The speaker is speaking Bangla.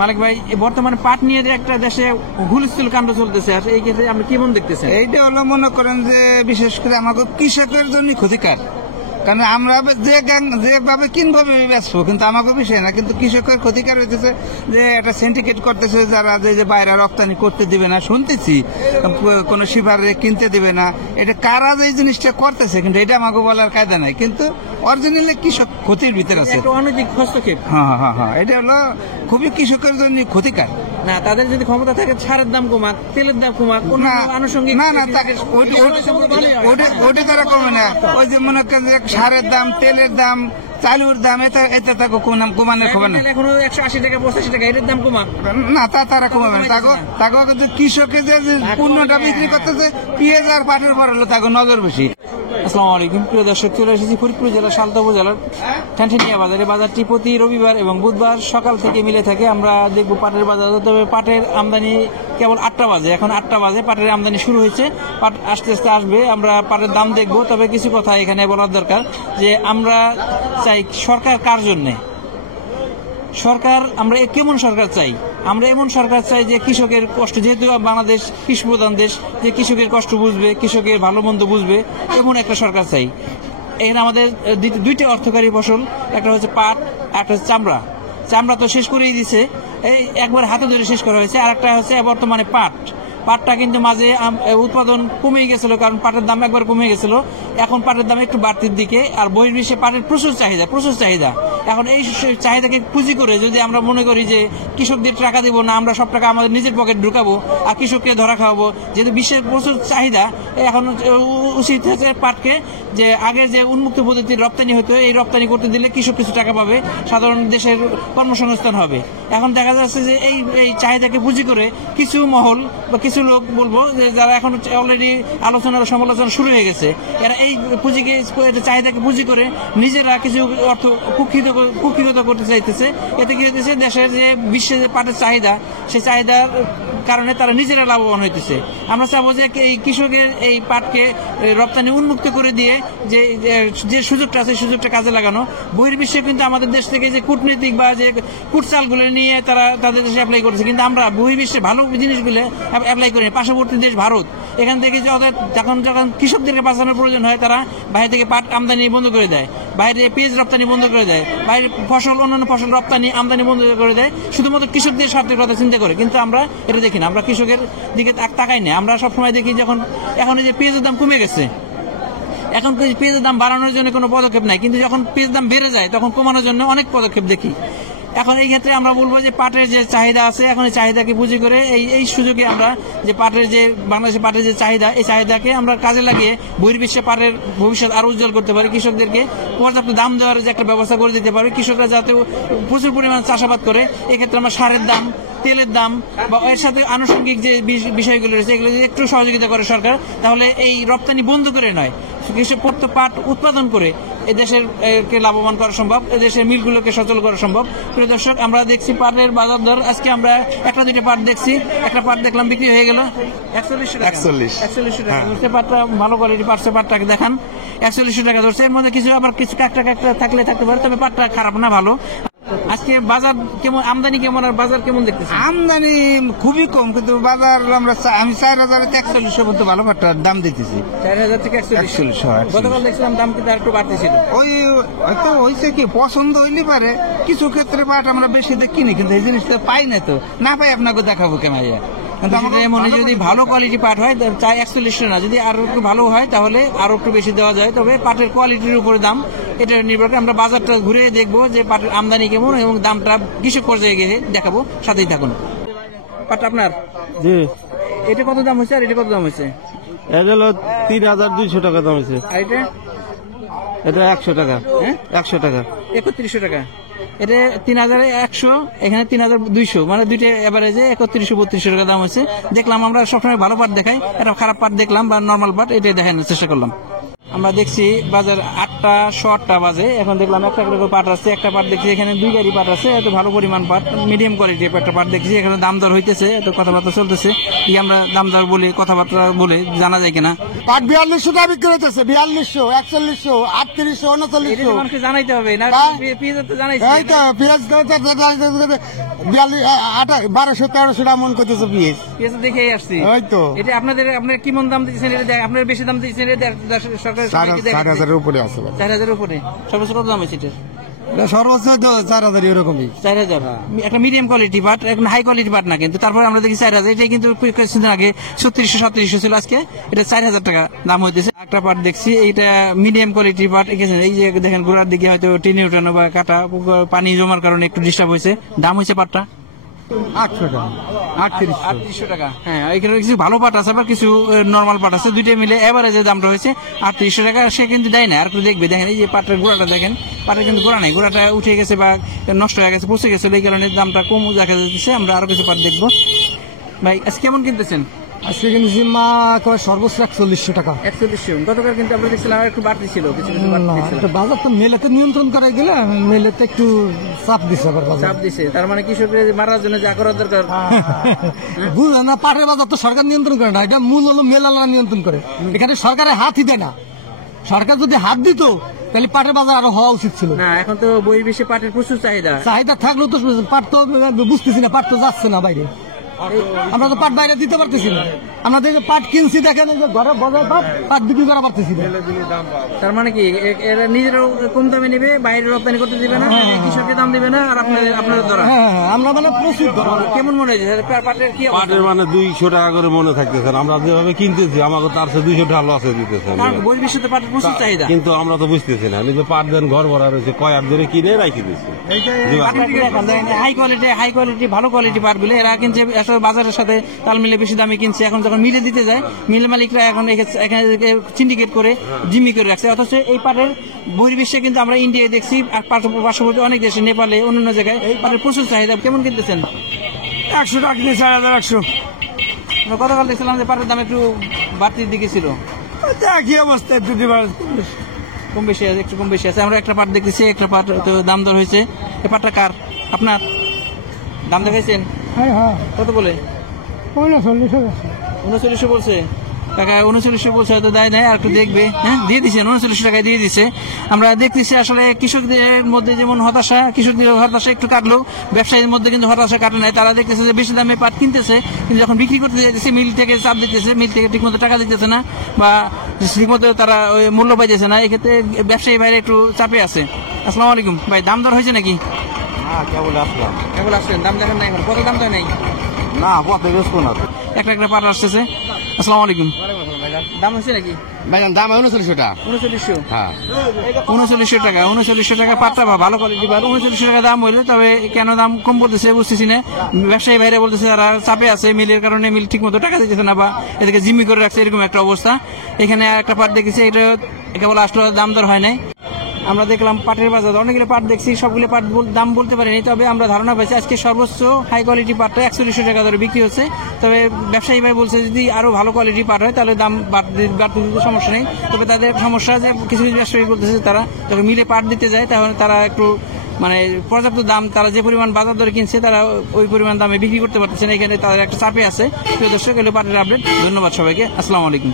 মালিক ভাই, বর্তমানে পাট নিয়ে যে একটা দেশে হুলস্থুল কাণ্ড চলতেছে, আর এই ক্ষেত্রে আপনি কেমন দেখতেছেন? এইটা হলো মনে করেন যে বিশেষ করে আমাকে কৃষকের জন্য ক্ষতিকার, কারণ আমরা যেভাবে কিনভাবে ব্যস্ত, কিন্তু আমাকে বিষয় না, কিন্তু কৃষকের ক্ষতিকার হইতেছে যে একটা সিন্ডিকেট করতেছে, যারা যে বাইরে রপ্তানি করতে দিবে না, শুনতেছি কোনো শিফারে কিনতে দিবে না, এটা কারা যে জিনিসটা করতেছে, কিন্তু এটা আমাকে বলার কায়দা নাই, কিন্তু অরিজিনালি কৃষক ক্ষতির ভিতরে আছে। অনৈতিক হস্তক্ষেপ। হ্যাঁ, এটা হলো খুবই কৃষকের জন্য ক্ষতিকার। না, তাদের যদি ক্ষমতা থাকে সারের দাম কমাক, তেলের দাম কমাক, আনুষঙ্গিক না ওটা তারা কমে না। ওই যে মনে করেন যে সারের দাম, তেলের দাম, চালুর দাম, এতে তাকে কমানোর খবর না। এখনো 180 টাকা 85 টাকা এটার দাম কমাক না, তারা কমাবে না। তাকে কিন্তু কৃষকের যে পণ্যটা বিক্রি করতেছে, পেঁয়াজ আর পাটের পর হলো তাকে নজর বেশি। আসসালামু আলাইকুম প্রিয় দর্শক, চলে এসেছি ফরিদপুর জেলার সালতা উপজেলার ঠ্যানঠেনিয়া বাজারে। বাজারটি প্রতি রবিবার এবং বুধবার সকাল থেকে মিলে থাকে। আমরা দেখব পাটের বাজার, তবে পাটের আমদানি কেবল 8টা বাজে, এখন 8টা বাজে, পাটের আমদানি শুরু হয়েছে, পাট আস্তে আস্তে আসবে, আমরা পাটের দাম দেখব। তবে কিছু কথা এখানে বলার দরকার যে আমরা চাই সরকার কার জন্যে, সরকার আমরা কেমন সরকার চাই? আমরা এমন সরকার চাই যে কৃষকের কষ্ট, যেহেতু বাংলাদেশ কৃষি প্রধান দেশ, যে কৃষকের কষ্ট বুঝবে, কৃষকের ভালো মন্দ বুঝবে, এমন একটা সরকার চাই। এখানে আমাদের দুইটা অর্থকারী ফসল, একটা হচ্ছে পাট, একটা হচ্ছে চামড়া। চামড়া তো শেষ করেই দিছে, এই একবার হাতে ধরে শেষ করা হয়েছে। আর একটা হচ্ছে বর্তমানে পাটটা কিন্তু মাঝে উৎপাদন কমে গেছিল, কারণ পাটের দাম একবার কমে গেছিল, এখন পাটের দাম একটু বাড়তির দিকে। আর বহির্বিশ্বে পাটের প্রচুর চাহিদা। এখন এই চাহিদাকে পুঁজি করে যদি আমরা মনে করি যে কৃষকদের টাকা দিব না, আমরা সব টাকা আমাদের নিজের পকেট ঢুকাবো আর কৃষককে ধরা খাওয়াবো, যেহেতু বিশ্বের প্রচুর চাহিদা, এখন উচিত হচ্ছে পাটকে যে আগে যে উন্মুক্ত পদ্ধতির রপ্তানি হতো, এই রপ্তানি করতে দিলে কৃষক কিছু টাকা পাবে, সাধারণ দেশের কর্মসংস্থান হবে। এখন দেখা যাচ্ছে যে এই চাহিদাকে পুঁজি করে কিছু মহল বা কিছু লোক, বলবো যে যারা এখন অলরেডি আলোচনা সমালোচনা শুরু হয়ে গেছে, এরা এই চাহিদাকে পুঁজি করে নিজেরা কিছু অর্থ কুক্ষিগত করতে চাইতেছে। এতে কি হইতেছে, দেশের যে বিশ্বের যে পাটের চাহিদা, সেই চাহিদার কারণে তারা নিজেরা লাভবান হইতেছে। আমরা চাবো যে এই কৃষকের এই পাটকে রপ্তানি উন্মুক্ত করে দিয়ে যে সুযোগটা আছে, সুযোগটা কাজে লাগানো। বহির্বিশ্বে কিন্তু আমাদের দেশ থেকে যে কূটনীতিক বা যে কুটচালগুলো নিয়ে তারা তাদের দেশে অ্যাপ্লাই করেছে, কিন্তু আমরা বহির্বিশ্বে ভালো জিনিসগুলো অ্যাপ্লাই করি। পার্শ্ববর্তী দেশ ভারত, এখান থেকে যখন কৃষকদেরকে বাঁচানোর প্রয়োজন হয়, তারা বাইরে থেকে পাট আমদানি বন্ধ করে দেয়, বাইরে পেঁয়াজ রপ্তানি বন্ধ করে দেয়, বাইরে অন্যান্য ফসল রপ্তানি আমদানি বন্ধ করে দেয়, শুধুমাত্র কৃষকদের স্বার্থের কথা চিন্তা করে। কিন্তু আমরা এটা দেখি না, আমরা কৃষকের দিকে তাকাই না। আমরা সবসময় দেখি এখন এই যে পেঁয়াজের দাম কমে গেছে, এখন পেঁয়াজের দাম বাড়ানোর জন্য কোনো পদক্ষেপ নাই, কিন্তু যখন পেঁয়াজের দাম বেড়ে যায় তখন কমানোর জন্য অনেক পদক্ষেপ দেখি। এখন এই ক্ষেত্রে আমরা বলবো যে পাটের যে চাহিদা আছে, এখন এই চাহিদাকে পুঁজি করে এই সুযোগে আমরা যে পাটের যে বাংলাদেশের পাটের যে চাহিদা, এই চাহিদাকে আমরা কাজে লাগিয়ে বহির্বিশ্বে পাটের ভবিষ্যৎ আরো উজ্জ্বল করতে পারি। কৃষকদেরকে পর্যাপ্ত দাম দেওয়ার যে একটা ব্যবস্থা করে দিতে পারি, কৃষকরা যাতে প্রচুর পরিমাণে চাষাবাদ করে। এক্ষেত্রে আমরা সারের দাম, তেলের দাম বা এর সাথে আনুষঙ্গিক যে বিষয়গুলো রয়েছে, এগুলো যদি একটু সহযোগিতা করে সরকার, তাহলে এই রপ্তানি বন্ধ করে নয়, কৃষক পাট উৎপাদন করে এই দেশের লাভবান করা সম্ভব, দেশের মিলগুলোকে সচল করা সম্ভব। প্রিয় দর্শক, আমরা দেখছি পাটের বাজার দর, আজকে আমরা একটা দুইটা পাট দেখছি, একটা পাট দেখলাম বিক্রি হয়ে গেল 41 টাকা। পাটটা ভালো কোয়ালিটি পাটটাকে দেখান, 41 টাকা ধরছে। এর মধ্যে কিছু কাকটা থাকলে থাকতে পারে, তবে পাটটা খারাপ না, ভালো। আজকে বাজার কেমন, আমদানি কেমন আর বাজার কেমন দেখতেছি? আমদানি খুবই কম, কিন্তু বাজার আমি 4041 মতো ভালো পাটটার দাম দিতেছি। 4000 থেকে 41। গতকাল দেখছিলাম দাম কিন্তু একটু বাড়তেছিল। হয়তো হয়েছে কি, পছন্দ হইলে পারে, কিছু ক্ষেত্রে পাট আমরা বেশি কিনি, কিন্তু এই জিনিসটা পাই না, তো না পাই আপনাকে দেখাবো কেমন। যদি ভালো কোয়ালিটি পাট হয়, চাই 41 না, যদি আরো একটু ভালো হয় তাহলে আরো একটু বেশি দেওয়া যায়। তবে পাটের কোয়ালিটির উপরে দাম, এটা নির্ভর করে। আমরা বাজারটা ঘুরে দেখবো যে পাটের আমদানি কেমন এবং দামটা কৃষক পর্যায়ে গিয়ে দেখাবো, সাথেই থাকুন। পাট আপনার? জি। এটা কত দাম হয়েছে আর এটা কত দাম হয়েছে? এটা হলো 3200 টাকা দাম হয়েছে। আর এটা 100 টাকা। 100 টাকা। 3100 টাকা। এটা 3100, এখানে 3200, মানে দুইটা এভারেজে 3100-3200 টাকা দাম হচ্ছে। দেখলাম আমরা সবসময় ভালো পাট দেখাই, এটা খারাপ পাট দেখলাম বা নর্মাল পাট, এটাই দেখানোর চেষ্টা করলাম। আমরা দেখছি বাজার 8:08 বাজে, এখন দেখলাম একটা করে পাট আছে, একটা পাট দেখছি এখানে 2 গাড়ি পাট আছে, এত ভালো পরিমাণ পাট, মিডিয়াম কোয়ালিটি একটা পাট দেখছি, এখানে দাম দর হইতেছে, এত কথাবার্তা চলতেছে, কি আমরা দাম দর বলে কথাবার্তা বলে জানা যায় কিনা। পাট 4200 টাকা বিক্রি হইতেছে, 4200, 4100, 3800, এটা তো 3900। মানুষকে জানাইতে হবে না, হ্যাঁ। পেঁয়াজ তো জানাইছি। এই তো পেঁয়াজ 1200 1300 টাকা মন করতেছে পেঁয়াজ। পেঁয়াজ দেখেই আসছি। ওই তো আপনার কি মন দাম দিচ্ছেন এটা আপনার বেশি দাম দিচ্ছেন এটা সরকার 4000 উপরে আছে। 4000 উপরে সর্বোচ্চ কত দাম হয়েছে এটা? এটা সর্বোচ্চ 4000 এরকমই। 4000 একটা মিডিয়াম কোয়ালিটি পাট, এখন হাই কোয়ালিটি পাট না, কিন্তু তারপরে আমরা দেখি 4000, এটা কিন্তু কিছুদিন আগে 3600-3700 ছিল, আজকে এটা 4000 টাকা দাম হইতেছে। একটা পাট দেখছি এইটা মিডিয়াম কোয়ালিটি পাট, এই যে দেখেন গোড়ার দিকে হয়তো টেনে উঠানো বা কাটা পানি জমার কারণে একটু ডিস্টার্ব হয়েছে। দাম হয়েছে পাটটা 800 টাকা, 3800 টাকা। হ্যাঁ, এখানে কিছু ভালো পাট আছে আবার কিছু নরমাল পাট আছে, দুইটা মিলে এভারেজে দামটা হয়েছে 3800 টাকা। সে কিন্তু দেয় না, আর একটু দেখবে, দেখেন এই যে পাটের গোড়াটা দেখেন, পাটের কিন্তু গোড়া নাই, গোড়াটা উঠে গেছে বা নষ্ট হয়ে গেছে, পচে গেছে, এই কারণে দামটা কম দেখা যাচ্ছে। আমরা আরো কিছু পাট দেখবো। ভাই আজকে কেমন কিনতেছেন? আজকে কিনেছি মা সর্বোচ্চ 4100 টাকা। 4100। গতকাল কিন্তু আমরা দেখছিলাম আর একটু বাড়তি ছিল, কিছু কিছু বাড়তি ছিল। বাজার তো মেলেতে নিয়ন্ত্রণ করা গেলে মেলেতে একটু চাপ দিচ্ছে আবার বাজার। চাপ দিছে, তার মানে কৃষকের মারার জন্য যা করার দরকার। বুঝলেন না, পাটের বাজার তো সরকার নিয়ন্ত্রণ করে না, এটা মূল হলো মেলালা নিয়ন্ত্রণ করে। এখানে সরকারের হাতই দেয় না। সরকার যদি হাত দিত তাহলে পাটের বাজার আরো হওয়া উচিত ছিল। না, এখন তো বহির্বিশ্বে পাটের প্রচুর চাহিদা। চাহিদা থাকলেও তো পাট তো বুঝতেছি না, পাট তো যাচ্ছে না বাইরে। আমরা তো পাট বাইরে দিতে পারতেছি না। আমাদের পাট কিনছি, দেখেন এই যে ঘরে বাজার পাট বিক্রি করা পারতেছি না। তার মানে কি এরা নিজেরাও কম দামে নেবে, বাইরে রপ্তানি করতে দিবে না, কৃষকের দাম দিবে না, আর আপনাদের ধরা। হ্যাঁ, আমরা মানে প্রচুর কেমন মনে হয়েছে পাটের কি অবস্থা? পাটের মানে 200 টাকা করে মনে থাকতেছে, আমরা যেভাবে কিনতেছি আমাকে তার চেয়ে 200 টাকা লসে দিতেছে। কারণ বহির্বিশ্বে পাটের প্রচুর চাহিদা, কিন্তু আমরা তো বুঝতেছি না, নিজে পাট দেন ঘর ভরা রয়েছে, কয়ার ধরে কিনে রাখি দিচ্ছি। হাই কোয়ালিটি ভালো কোয়ালিটি পাটগুলো এরা কিনছে, আসলে বাজারের সাথে তাল মিলে বেশি দামে কিনছে। এখন যখন মিলে দিতে যায়, মিল মালিকরা এখন এখানে সিন্ডিকেট করে জিম্মি করে রাখছে। অথচ এই পাটের বহির্বিশ্বে কিন্তু আমরা ইন্ডিয়ায় দেখছি, আর পার্শ্ববর্তী অনেক দেশে, নেপালে, অন্যান্য জায়গায় পাটের প্রচুর চাহিদা। কেমন কিনতেছেন? 100 টাকা কিনে 4100। আমরা গতকাল দেখছিলাম যে পাটের দাম একটু বাড়তির দিকে ছিল। কি অবস্থা, একটু কম বেশি আছে, একটু কম বেশি আছে। আমরা একটা পাট দেখতেছি, একটা পাট তো দাম দর হয়েছে। এই পাটটা কার? আপনার? দাম দেখাইছেন হ্যাঁ হ্যাঁ, কত বলে? 3900 বলছে টাকা, 3900 বলছে, হয়তো দেয় নাই, আর একটু দেখবে। হ্যাঁ, দিয়ে দিচ্ছে 3900 টাকায় দিয়ে দিচ্ছে। আমরা দেখতেছি আসলে কৃষকদের মধ্যে যেমন হতাশা, কৃষকদের হতাশা একটু কাটলেও ব্যবসায়ীদের মধ্যে কিন্তু হতাশা কাটে নাই। তারা দেখতেছে যে বেশি দামে পাট কিনতেছে, কিন্তু যখন বিক্রি করতে যাইতেছে মিল থেকে চাপ দিতেছে, মিল থেকে ঠিকমতো টাকা দিতেছে না, বা ঠিকমতো তারা ওই মূল্য পাইতেছে না। এক্ষেত্রে ব্যবসায়ী বাইরে একটু চাপে আছে। আসসালামু আলাইকুম ভাই, দাম দর হয়েছে নাকি? কেবল আসলাম কেবল আসছেন, দাম দেখেন নাই, কত দাম দেয় নাই? না, পথে বেসবো না। একটা একটা পাট আসতেছে। আসসালামু আলাইকুম, দাম হয়েছে নাকি? ভাইজান দাম 3900 টাকা। 3900। হ্যাঁ, 3900 টাকা, 3900 টাকা পাটটা বা ভালো কোয়ালিটি পাট 3900 টাকা দাম হইলে, তবে কেন দাম কম বলতেছে বুঝতেছি না। ব্যবসায়ী বাইরে বলতেছে তারা চাপে আছে, মিলের কারণে মিল ঠিক মতো টাকা দিতেছে না, বা এদিকে জিম্মি করে রাখছে, এরকম একটা অবস্থা। এখানে একটা পাট দেখেছি, এটা কেবল আসলে দাম দর হয় নাই। আমরা দেখলাম পাটের বাজার অনেকগুলো পাট দেখছি, সবগুলো পাট দাম বলতে পারিনি, তবে আমরা ধারণা পেয়েছি আজকে সর্বোচ্চ হাই কোয়ালিটি পাটটা 4100 টাকা ধরে বিক্রি হচ্ছে। তবে ব্যবসায়ী ভাই বলছে যদি আরো ভালো কোয়ালিটি পাট হয় তাহলে দাম বাড়তে দিতে সমস্যা নেই। তবে তাদের সমস্যা যে কিছু কিছু ব্যবসায়ী বলতেছে তারা যখন মিলে পাট দিতে যায় তাহলে তারা একটু মানে পর্যাপ্ত দাম, তারা যে পরিমাণ বাজার দরে কিনছে তারা ওই পরিমাণ দামে বিক্রি করতে পারতেছে না, এখানে তাদের একটা চাপে আছে। প্রিয় দর্শক, এলো পাটের আপডেট। ধন্যবাদ সবাইকে, আসসালামু আলাইকুম।